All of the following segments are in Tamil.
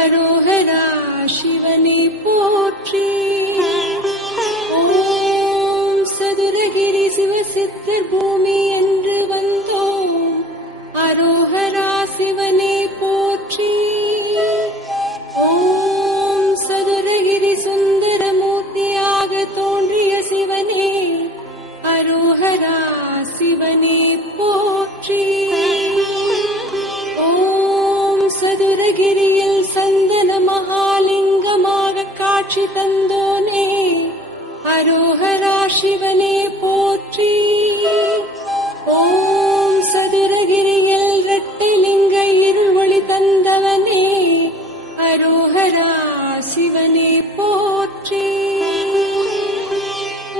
அரோகரா சிவனே போற்றி. ஓம் சதுரகிரி சிவசித்தர் பூமி என்று வந்தோம். அரோகரா சிவனே போற்றி. ஓம் சதுரகிரி சுந்தரமூர்த்தியாக தோன்றிய சிவனே அரோகரா சிவனே போற்றி. ஓம் சதுரகிரியில் சந்தன மகாலிங்கமாக காட்சி தந்தோனே அரோகரா சிவனே போற்றி. ஓம் சதுரகிரியில் இரட்டைலிங்க இருள் தந்தவனே அரோகரா சிவனே போற்றி.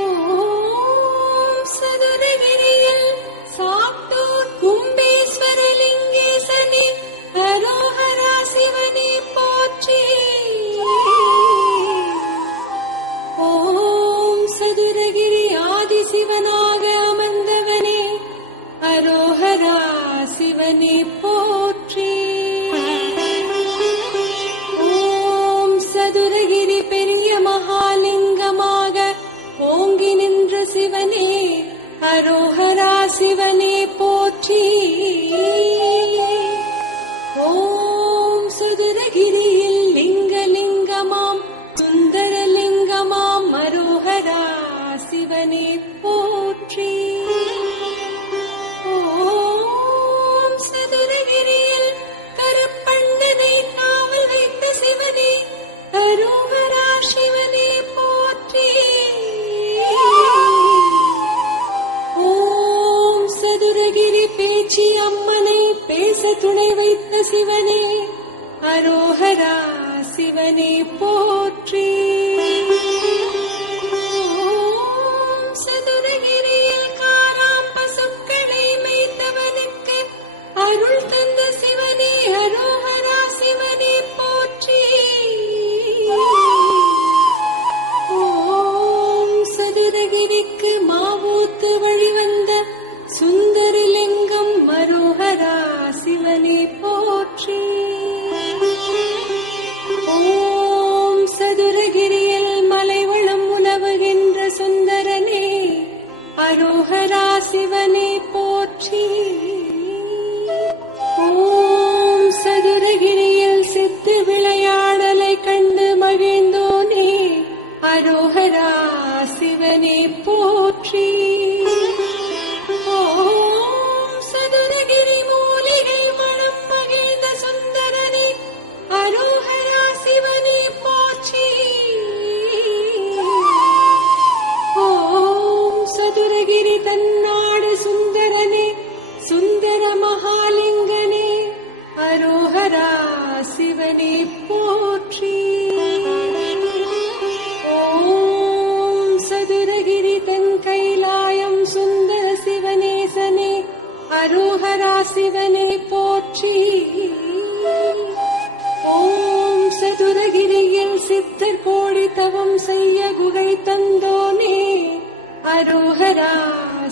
ஓம் சதுரகிரியில் சாத்தூர் கும்பேஸ்வரலிங்கேசனே அரோகரா சிவனே போற்றி. ஓம் சதுரகிரி ஆதிசிவனாக அமர்ந்தவனே அரோகரா சிவனே போற்றி. ஓம் சதுரகிரி பெரிய மகாலிங்கமாக ஓங்கி நின்ற சிவனே அரோகரா சிவனே போற்றி. ஓம் சதுரகிரியில் லிங்கலிங்கமாம் சுந்தரலிங்கமாம் அரோகரா சிவனே போற்றி. ஓம் சதுரகிரியில் கருப்பண்ணனை காவல் வைத்த சிவனே அரோகரா சிவனே போற்றி. ஓம் சதுரகிரி பேச்சி அம்மனை பேச துணை வைத்த சிவனே அரோகரா சிவனே போற்றி. ஓம் சதுரகிரியில் காராம் பசுக்களை மேய்த்தவனுக்கு அருள் தந்த சிவனே அரோகரா சிவனே போற்றி. ஓம் சதுரகிரிக்கு மாவூத்து வழிவந்த சுந்தரலிங்கம் அரோகரா சிவனே போற்றி. ஓம் சதுரகிரியில் மலைவளம் உணவுகின்ற சுந்தரனே அரோகரா சிவனே போற்றி. ஓம் சதுரகிரியில் சித்து விளையாடலை கண்டு மகிழ்ந்தோனே அரோகரா சிவனே போற்றி. ஓம் சதுரகிரி மூலிகை மனம் மகிழ்ந்த சுந்தரனே அரோகரா சிவனே போற்றி. ஓம் சதுரகிரி தன்னாடு சுந்தரனே சுந்தர மகாலிங்கனே அரோகரா சிவனே போற்றி. ஓம் சதுரகிரி தன் கைலாயம் சுந்தர சிவனேசனே அரோகரா சிவனே போற்றி. ஓம் சதுரகிரியில் சித்தர் கோடி தவம் செய்ய குகை தந்தோனே அரோகரா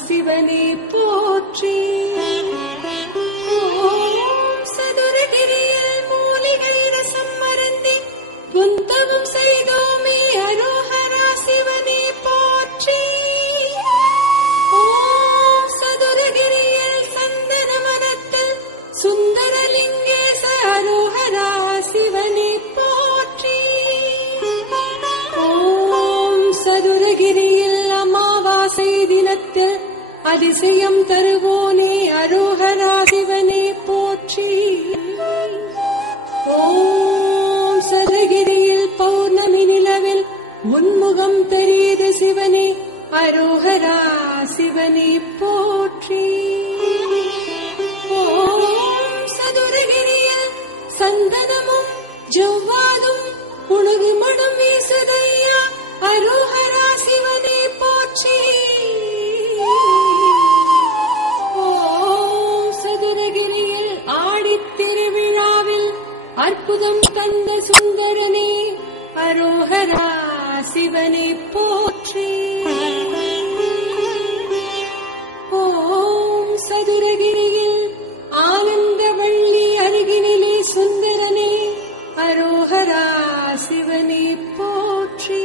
சிவனே போற்றி. ஓம் சதுரகிரியில் மூலிகை ரசம் மருந்தி குந்தவம் செய்தோமே அரோகரா சிவனே போற்றி. ஓம் சதுரகிரியில் சந்தன மரத்தில் சுந்தரலிங்கேச அரோகரா சிவனே போற்றி. ஓம் சதுரகிரியில் அமாவாசை தினத்தில் அதிசயம் தருவோனே அரோகரா சிவனே போற்றி. ஓம் சதுரகிரியில் பௌர்ணமி நிலவில் உன்முகம் தெரியுது சிவனே அரோகரா சிவனே போற்றி. ஓம் சதுரகிரியில் சந்தனமும் ஜவ்வாதும் உணவு மடம் வீசுதையா அரோகரா சிவனே போற்றி. ஓம் சதுரகிரியில் ஆடித் திருவிழாவில் அற்புதம் தந்த சுந்தரனே அரோகரா சிவனே போற்றி. ஓம் சதுரகிரியில் ஆனந்த வள்ளி அருகினிலே சுந்தரனே அரோகரா அரோஹரா சிவனே போற்றி.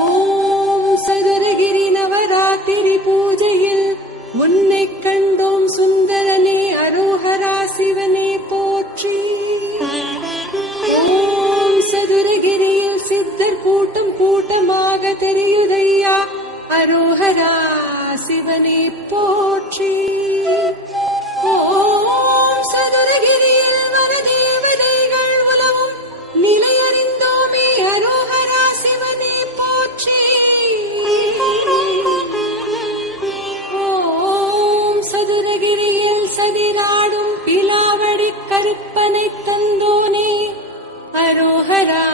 ஓம் சதுரகிரி நவராத்திரி பூஜையில் உன்னை கண்டோம் சுந்தரனே அரோஹரா சிவனே போற்றி. ஓம் சதுரகிரியில் சித்தர் கூட்டம் கூட்டமாக தெரியுதையா அரோஹரா சிவனே போற்றி. ஓம் சதுரகிரியில் வனதேவதைகள் உலவும் நிலையறிந்தோமே அரோஹரா சிவனே போற்றி. ஓம் சதுரகிரியில் சதிராடும் பிலாவடி கருப்பனை தந்தோனே அரோஹரா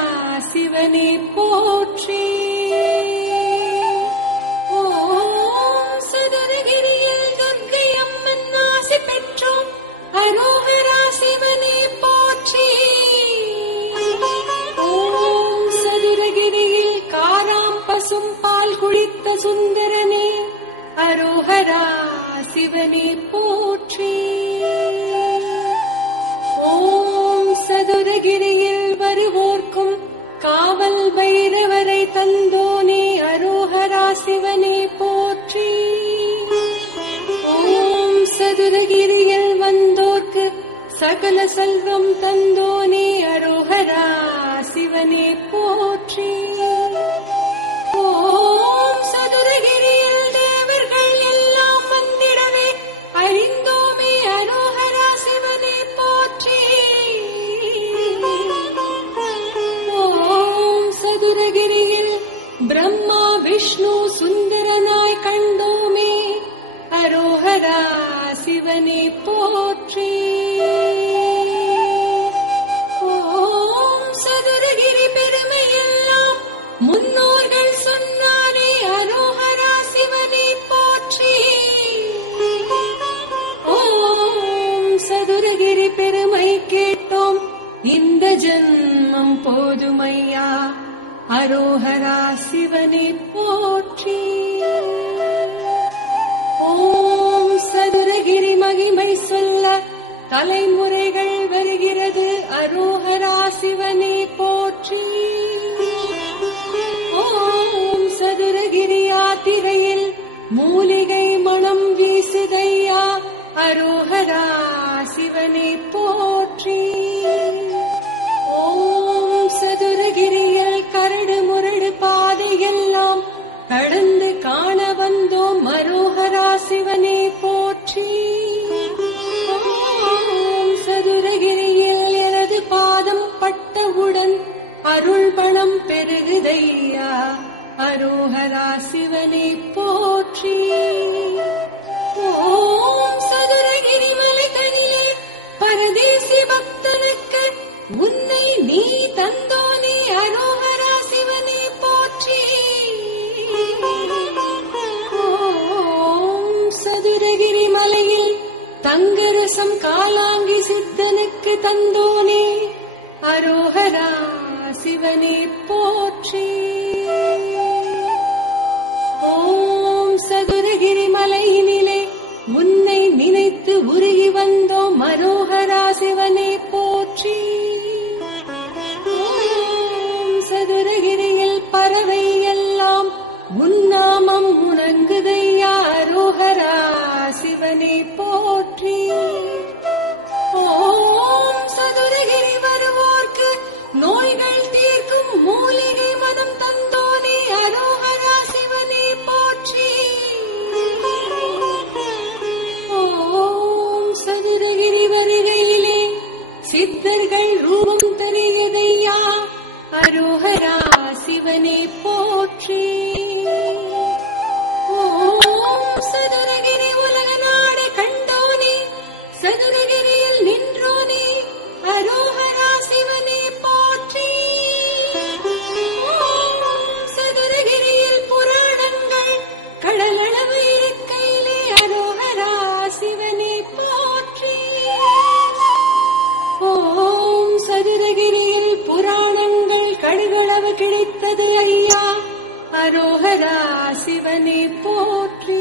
சிவனே போற்றி. ஓம் சதுரகிரியில் துர்க்கை அம்மன் ஆசி பெற்றோம் அரோஹரா சிவனே போற்றி. ஓம் சதுரகிரியில் காராம் பசும் பால் குடித்த சுந்தரனே அரோஹரா சிவனே போற்றி. ஓம் சதுரகிரியில் வருவோர்க்கும் காவல் பைரவரை தந்தோனே அரோஹரா சிவனே போற்றி. ஓம் சதுரகிரியில் வந்தோர்க்கு சகல செல்வம் தந்தோனே அரோஹரா சிவனே போற்றி. ஓம் சதுரகிரியில் தேவர்கள் எல்லாம் வந்திடவே அறிந்தோமே அரோஹரா சிவனே போற்றி. ஓம் சதுரகிரியில் பிரம்மா விஷ்ணு சுந்தரனாய் கண்டோமே அரோஹரா சிவனே போற்றி. ஓம் சதுரகிரி பெருமையெல்லாம் முன்னோர்கள் சொன்னாரே அரோஹரா சிவனே போற்றி. ஓம் சதுரகிரி பெருமை கேட்டோம் இந்த ஜன்மம் போதுமையா அரோஹரா சிவனே போற்றி. ஓம் சதுரகிரி மகிமை சொல்ல தலைமுறைகள் வருகிறது அரோஹரா சிவனே போற்றி. ஓம் சதுரகிரி யாத்திரையில் மூலிகை மனம் வீசுதையா அரோஹரா சிவனே போற்றி. ஓம் சதுரகிரியில் கரடு முரடு பாதையெல்லாம் கடந்து காண வந்தோம் அரோஹரா சிவனே போற்றி. ஓம் சதுரகிரியில் எனது பாதம் பட்டவுடன் அருள் பணம் பெருகுதையா அரோஹரா சிவனே போற்றி. ஓம் சதுரகிரி மலைகளிலே பரதேசி பக்தனுக்கு உன்னை நீ தந்தோனே அரோஹரா சிவனே போற்றி. ஓம் சதுரகிரி மலையில் தங்கரசம் காலாங்கி சித்தனுக்கு தந்தோனே அரோஹரா சிவனே போற்றி. ஓம் சதுரகிரி மலையினிலே உன்னை நினைத்து உருகி வந்தோம் அரோஹரா சிவனே போற்றி. ஓம் சதுரகிரியில் பறவை எல்லாம் உன்னாமம் முழங்குதையா அரோஹரா சிவனே போற்றி. ஓம் சதுரகிரி வருவோர்க்கு நோய்கள் தீர்க்கும் மூலிகை மனம் தந்தோனே அரோஹரா சிவனே போற்றி. ஓம் சதுரகிரி வருகையிலே சித்தர்கள் ரூபம் தெரியுதையா அரோஹரா சிவனே போற்றி. ஓம் சதுரகிரி உலக நாடு கண்டோனே சதுரகிரியில் நின்றோனே அரோஹரா சிவனே போற்றி. ஓம் சதுரகிரியில் புராணங்கள் கடலளவு இருக்கையிலே அரோஹரா சிவனே போற்றி. ஓம் சதுரகிரியில் புராணங்கள் கடுகளவு கிடைத்தது ஐயா அரோஹரா சிவனே போற்றி.